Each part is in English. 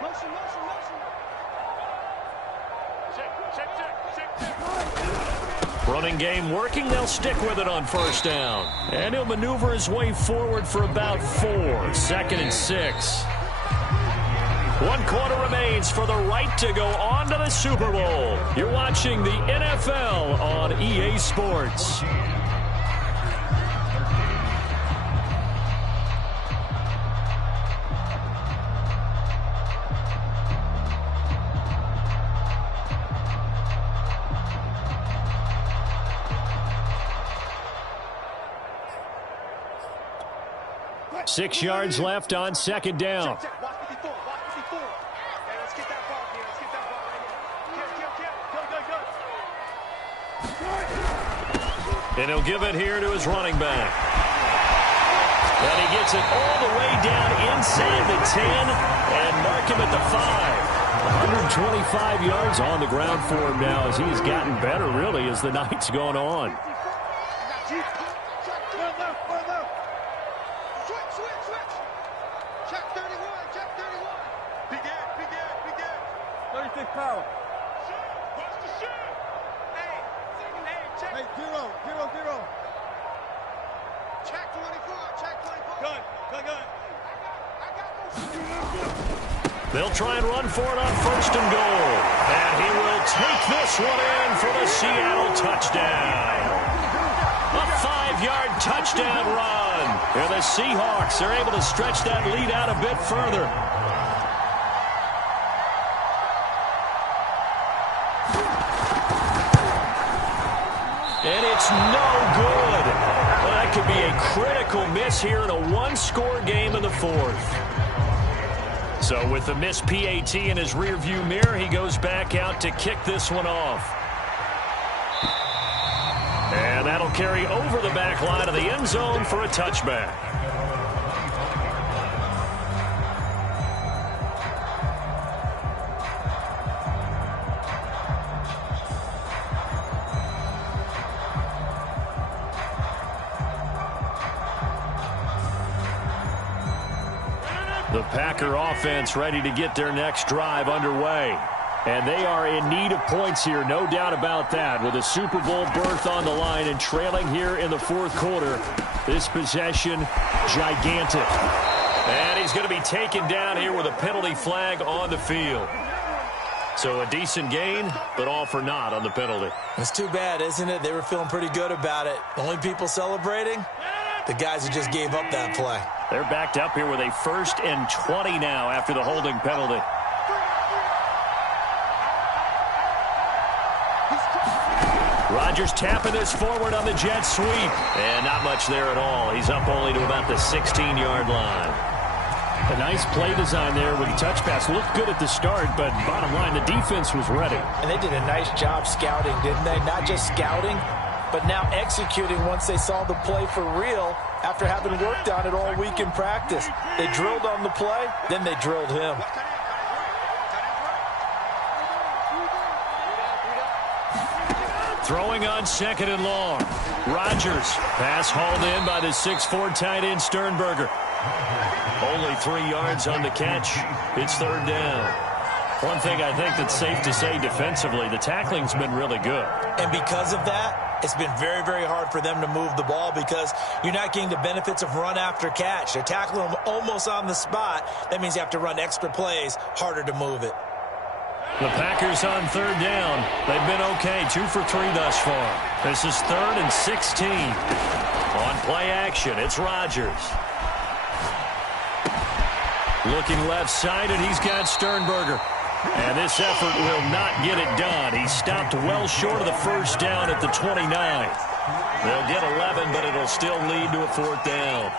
Motion, motion, motion. Running game working. They'll stick with it on first down. And he'll maneuver his way forward for about 4. 2nd and 6. 1 quarter remains for the right to go on to the Super Bowl. You're watching the NFL on EA Sports. Six yards left on second down. And he'll give it here to his running back. And he gets it all the way down inside the 10 and mark him at the 5. 125 yards on the ground for him now as he's gotten better, really, as the night's gone on. Power. Hey, zero. Check 24. Good. They'll try and run for it on first and goal. And he will take this one in for the Seattle touchdown. A 5-yard touchdown run. And the Seahawks are able to stretch that lead out a bit further. And it's no good. Well, that could be a critical miss here in a one-score game in the 4th. So with the missed PAT in his rearview mirror, he goes back out to kick this one off. And that'll carry over the back line of the end zone for a touchback. The Packer offense ready to get their next drive underway. And they are in need of points here, no doubt about that. With a Super Bowl berth on the line and trailing here in the 4th quarter, this possession gigantic. And he's going to be taken down here with a penalty flag on the field. So a decent gain, but all for naught on the penalty. It's too bad, isn't it? They were feeling pretty good about it. The only people celebrating, the guys who just gave up that play. They're backed up here with a 1st and 20 now after the holding penalty. Rodgers tapping this forward on the jet sweep. And not much there at all. He's up only to about the 16-yard line. A nice play design there with the touch pass. Looked good at the start, but bottom line, the defense was ready. And they did a nice job scouting, didn't they? Not just scouting, but now executing once they saw the play for real after having worked on it all week in practice. They drilled on the play, then they drilled him. Throwing on 2nd and long. Rodgers. Pass hauled in by the 6'4" tight end Sternberger. Only 3 yards on the catch. It's 3rd down. One thing I think that's safe to say defensively, the tackling's been really good. And because of that, it's been very, very hard for them to move the ball because you're not getting the benefits of run after catch. They're tackling them almost on the spot. That means you have to run extra plays, harder to move it. The Packers on 3rd down. They've been okay, 2 for 3 thus far. This is 3rd and 16. On play action, it's Rodgers. Looking left side, and he's got Sternberger. And this effort will not get it done. He stopped well short of the 1st down at the 29. They'll get 11, but it'll still lead to a 4th down.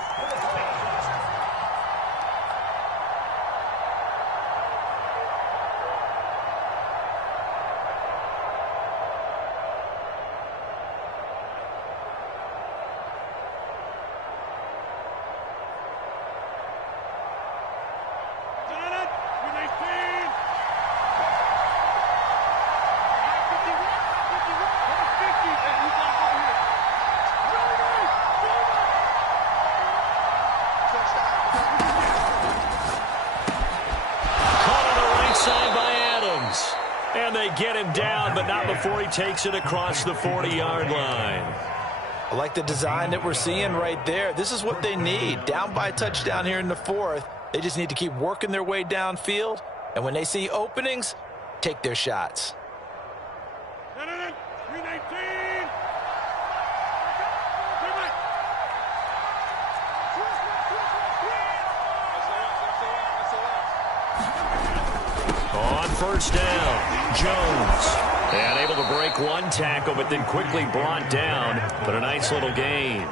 they get him down, but not before he takes it across the 40-yard line. I like the design that we're seeing right there. This is what they need. Down by a touchdown here in the fourth. They just need to keep working their way downfield. And when they see openings, take their shots. 319. On first down, Jones. And able to break one tackle, but then quickly brought down. But a nice little gain.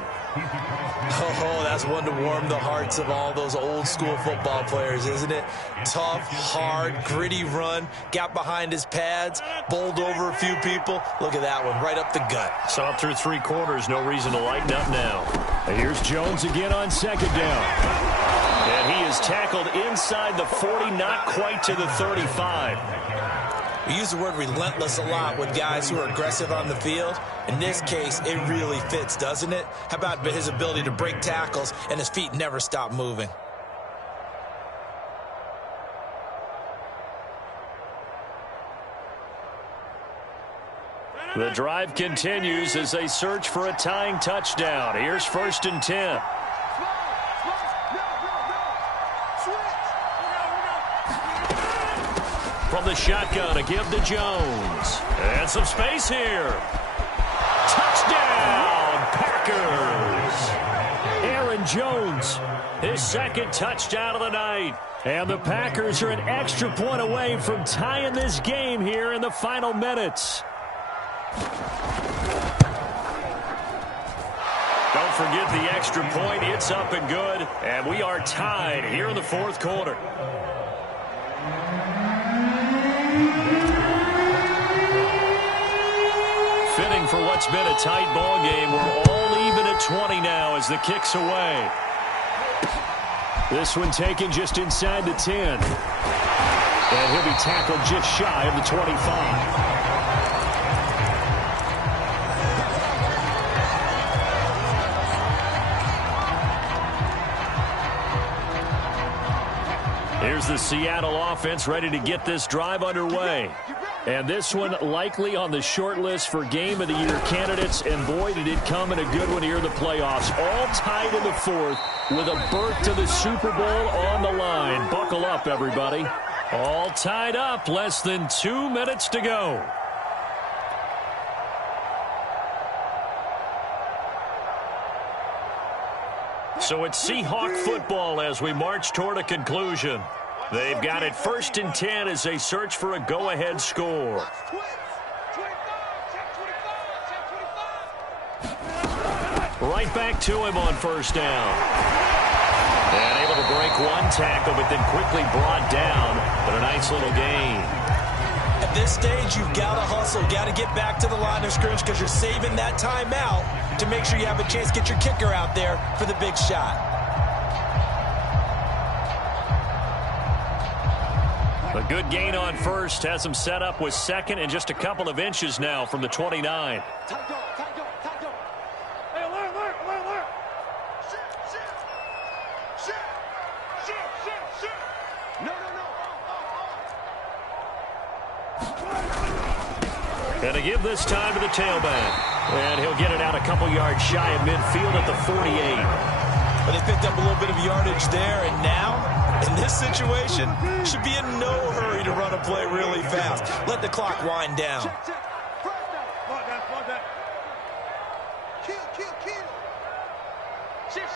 Oh, that's one to warm the hearts of all those old-school football players, isn't it? Tough, hard, gritty run. Got behind his pads, bowled over a few people. Look at that one, right up the gut. So up through 3 quarters, no reason to lighten up now. And here's Jones again on second down. And he is tackled inside the 40, not quite to the 35. We use the word relentless a lot with guys who are aggressive on the field. In this case, it really fits, doesn't it? How about his ability to break tackles and his feet never stop moving? The drive continues as they search for a tying touchdown. Here's 1st and 10. From the shotgun, a give to Jones. And some space here. Touchdown, Packers! Aaron Jones, his 2nd touchdown of the night. And the Packers are an extra point away from tying this game here in the final minutes. Don't forget the extra point. It's up and good. And we are tied here in the 4th quarter. Fitting for what's been a tight ball game. We're all even at 20 now as the kick's away. This one taken just inside the 10. And he'll be tackled just shy of the 25. Here's the Seattle offense ready to get this drive underway. And this one likely on the short list for Game of the Year candidates. And boy, did it come in a good one here in the playoffs. All tied in the 4th with a berth to the Super Bowl on the line. Buckle up, everybody. All tied up. Less than 2 minutes to go. So it's Seahawk football as we march toward a conclusion. They've got it 1st and 10 as they search for a go-ahead score. Right back to him on 1st down. And able to break one tackle, but then quickly brought down. But a nice little gain. At this stage, you've got to hustle. Got to get back to the line of scrimmage because you're saving that timeout to make sure you have a chance to get your kicker out there for the big shot. A good gain on 1st. Has him set up with 2nd and just a couple of inches now from the 29. Hey, alert. Shit. No. And to give this time to the tailback. And he'll get it out a couple yards shy of midfield at the 48. But they picked up a little bit of yardage there, and now, in this situation, should be in no hurry to run a play really fast. Let the clock wind down. Check. Fall down. Kill. Shit.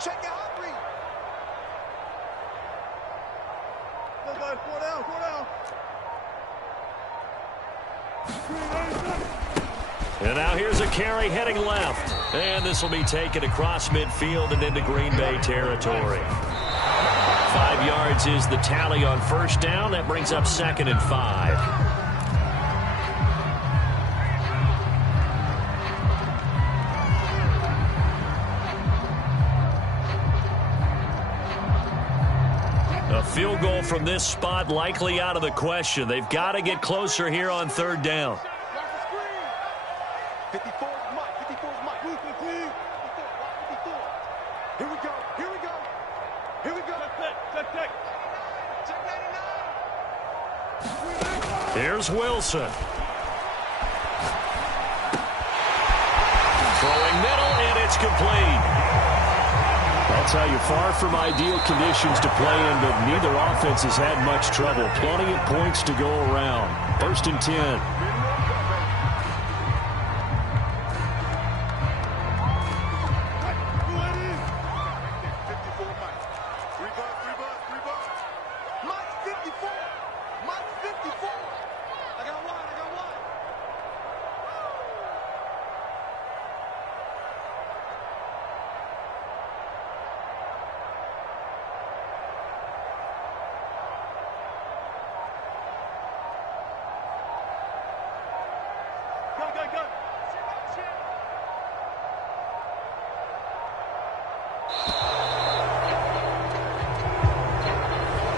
Check your hot read. Go down. And now here's a carry heading left. And this will be taken across midfield and into Green Bay territory. 5 yards is the tally on 1st down. That brings up 2nd and 5. A field goal from this spot likely out of the question. They've got to get closer here on 3rd down. 54 is Mike. Here we go. Here we go. Check. Check 99. Here's Wilson. Throwing middle, and it's complete. I'll tell you, far from ideal conditions to play in, but neither offense has had much trouble. Plenty of points to go around. 1st and 10. Go.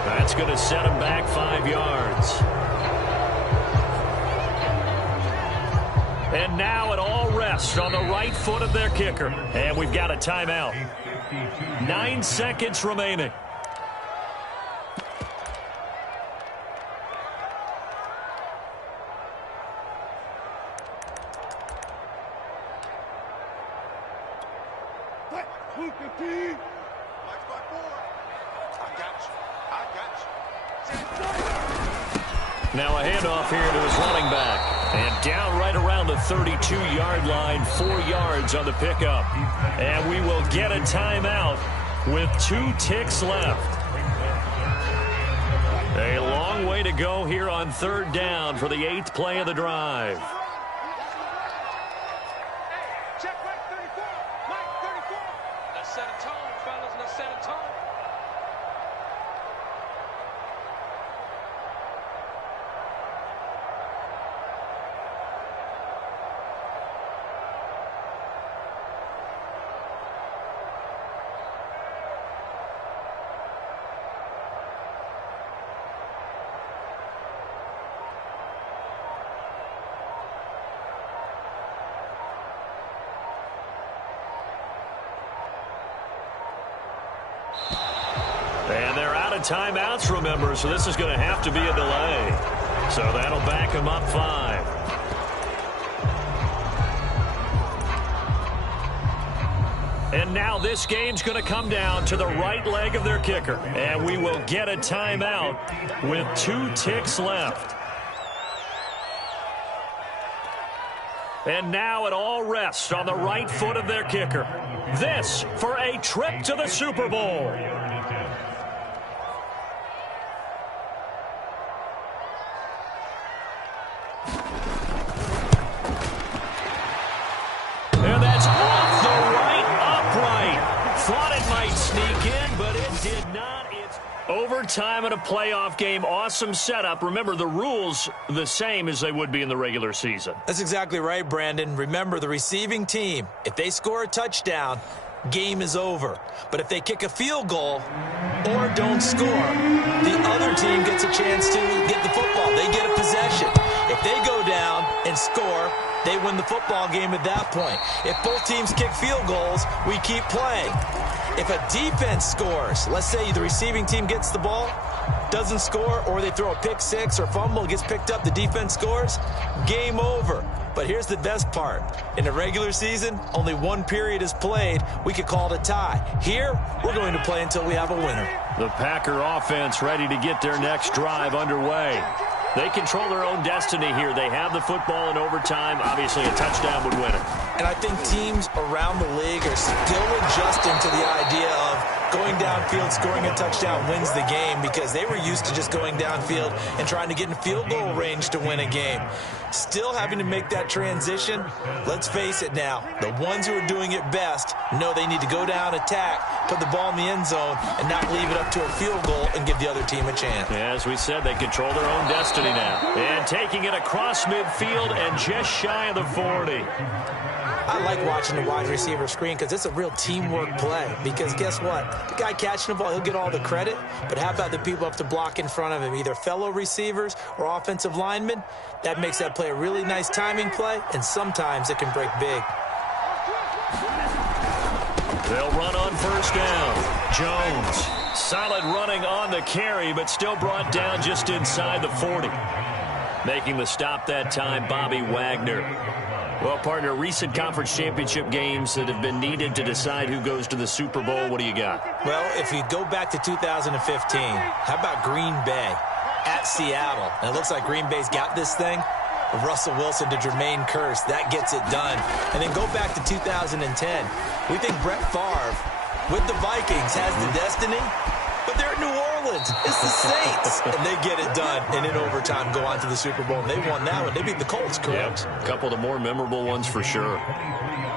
That's going to set him back 5 yards. And now it all rests on the right foot of their kicker. And we've got a timeout. 9 seconds remaining. Now a handoff here to his running back. And down right around the 32-yard line, 4 yards on the pickup. And we will get a timeout with 2 ticks left. A long way to go here on 3rd down for the 8th play of the drive. Check Mike 34. Mike 34. Let's set a tone, fellas. Let's set a tone. And they're out of timeouts, remember, so this is going to have to be a delay. So that'll back them up 5. And now this game's going to come down to the right leg of their kicker. And we will get a timeout with 2 ticks left. And now it all rests on the right foot of their kicker. This for a trip to the Super Bowl. And that's off the right upright. Thought it might sneak in, but it did not. It's overtime in a playoff game. Awesome setup. Remember, the rules the same as they would be in the regular season. That's exactly right, Brandon. Remember, the receiving team, if they score a touchdown, game is over. But if they kick a field goal or don't score, the other team gets a chance to get the football. They get a possession. If they go down and score, they win the football game at that point. If both teams kick field goals, we keep playing. If a defense scores, let's say the receiving team gets the ball, doesn't score, or they throw a pick six or fumble, gets picked up, the defense scores, game over. But here's the best part. In the regular season, only 1 period is played. We could call it a tie. Here, we're going to play until we have a winner. The Packer offense ready to get their next drive underway. They control their own destiny here. They have the football in overtime. Obviously, a touchdown would win it. And I think teams around the league are still adjusting to the idea of going downfield, scoring a touchdown wins the game, because they were used to just going downfield and trying to get in field goal range to win a game. Still having to make that transition. Let's face it now, the ones who are doing it best know they need to go down, attack, put the ball in the end zone, and not leave it up to a field goal and give the other team a chance. As we said, they control their own destiny now. And taking it across midfield and just shy of the 40. I like watching the wide receiver screen because it's a real teamwork play. Because guess what? The guy catching the ball, he'll get all the credit. But how about the people up to block in front of him, either fellow receivers or offensive linemen? That makes that play a really nice timing play, and sometimes it can break big. They'll run on first down. Jones, solid running on the carry, but still brought down just inside the 40. Making the stop that time, Bobby Wagner. Well, partner, recent conference championship games that have been needed to decide who goes to the Super Bowl, what do you got? Well, if you go back to 2015, how about Green Bay at Seattle? And it looks like Green Bay's got this thing. Russell Wilson to Jermaine Kearse, that gets it done. And then go back to 2010. We think Brett Favre with the Vikings has the destiny, but they're at New Orleans. It's the Saints. And they get it done. And in overtime, go on to the Super Bowl. And they won that one. They beat the Colts, correct? Yep. A couple of the more memorable ones for sure.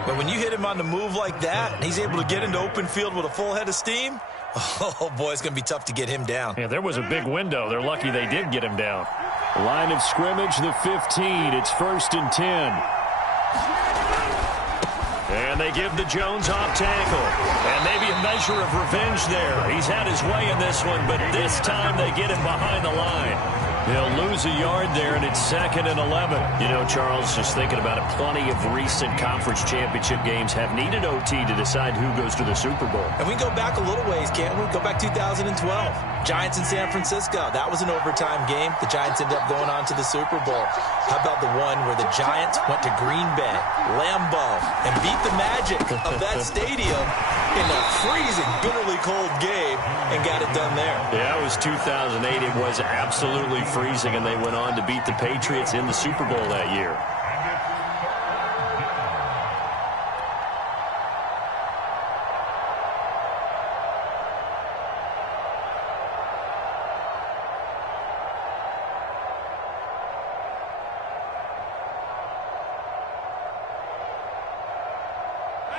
But when you hit him on the move like that, and he's able to get into open field with a full head of steam, oh, boy, it's going to be tough to get him down. Yeah, there was a big window. They're lucky they did get him down. Line of scrimmage, the 15. It's 1st and 10. And they give the Jones off tackle. And maybe a measure of revenge there. He's had his way in this one, but this time they get him behind the line. They'll lose a yard there, and it's 2nd and 11. You know, Charles, just thinking about it, plenty of recent conference championship games have needed OT to decide who goes to the Super Bowl. And we can go back a little ways, can't we? Go back 2012. Giants in San Francisco. That was an overtime game. The Giants ended up going on to the Super Bowl. How about the one where the Giants went to Green Bay, Lambeau, and beat the magic of that stadium in a freezing, bitterly cold game and got it done there? Yeah, it was 2008. It was absolutely freezing, and they went on to beat the Patriots in the Super Bowl that year.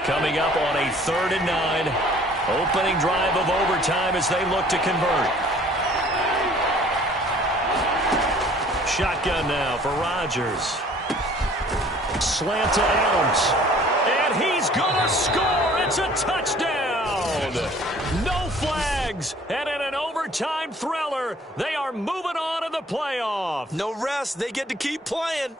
Coming up on a 3rd and 9. Opening drive of overtime as they look to convert. Shotgun now for Rodgers. Slant to Adams. And he's going to score. It's a touchdown. No flags. And in an overtime thriller, they are moving on to the playoff. No rest. They get to keep playing.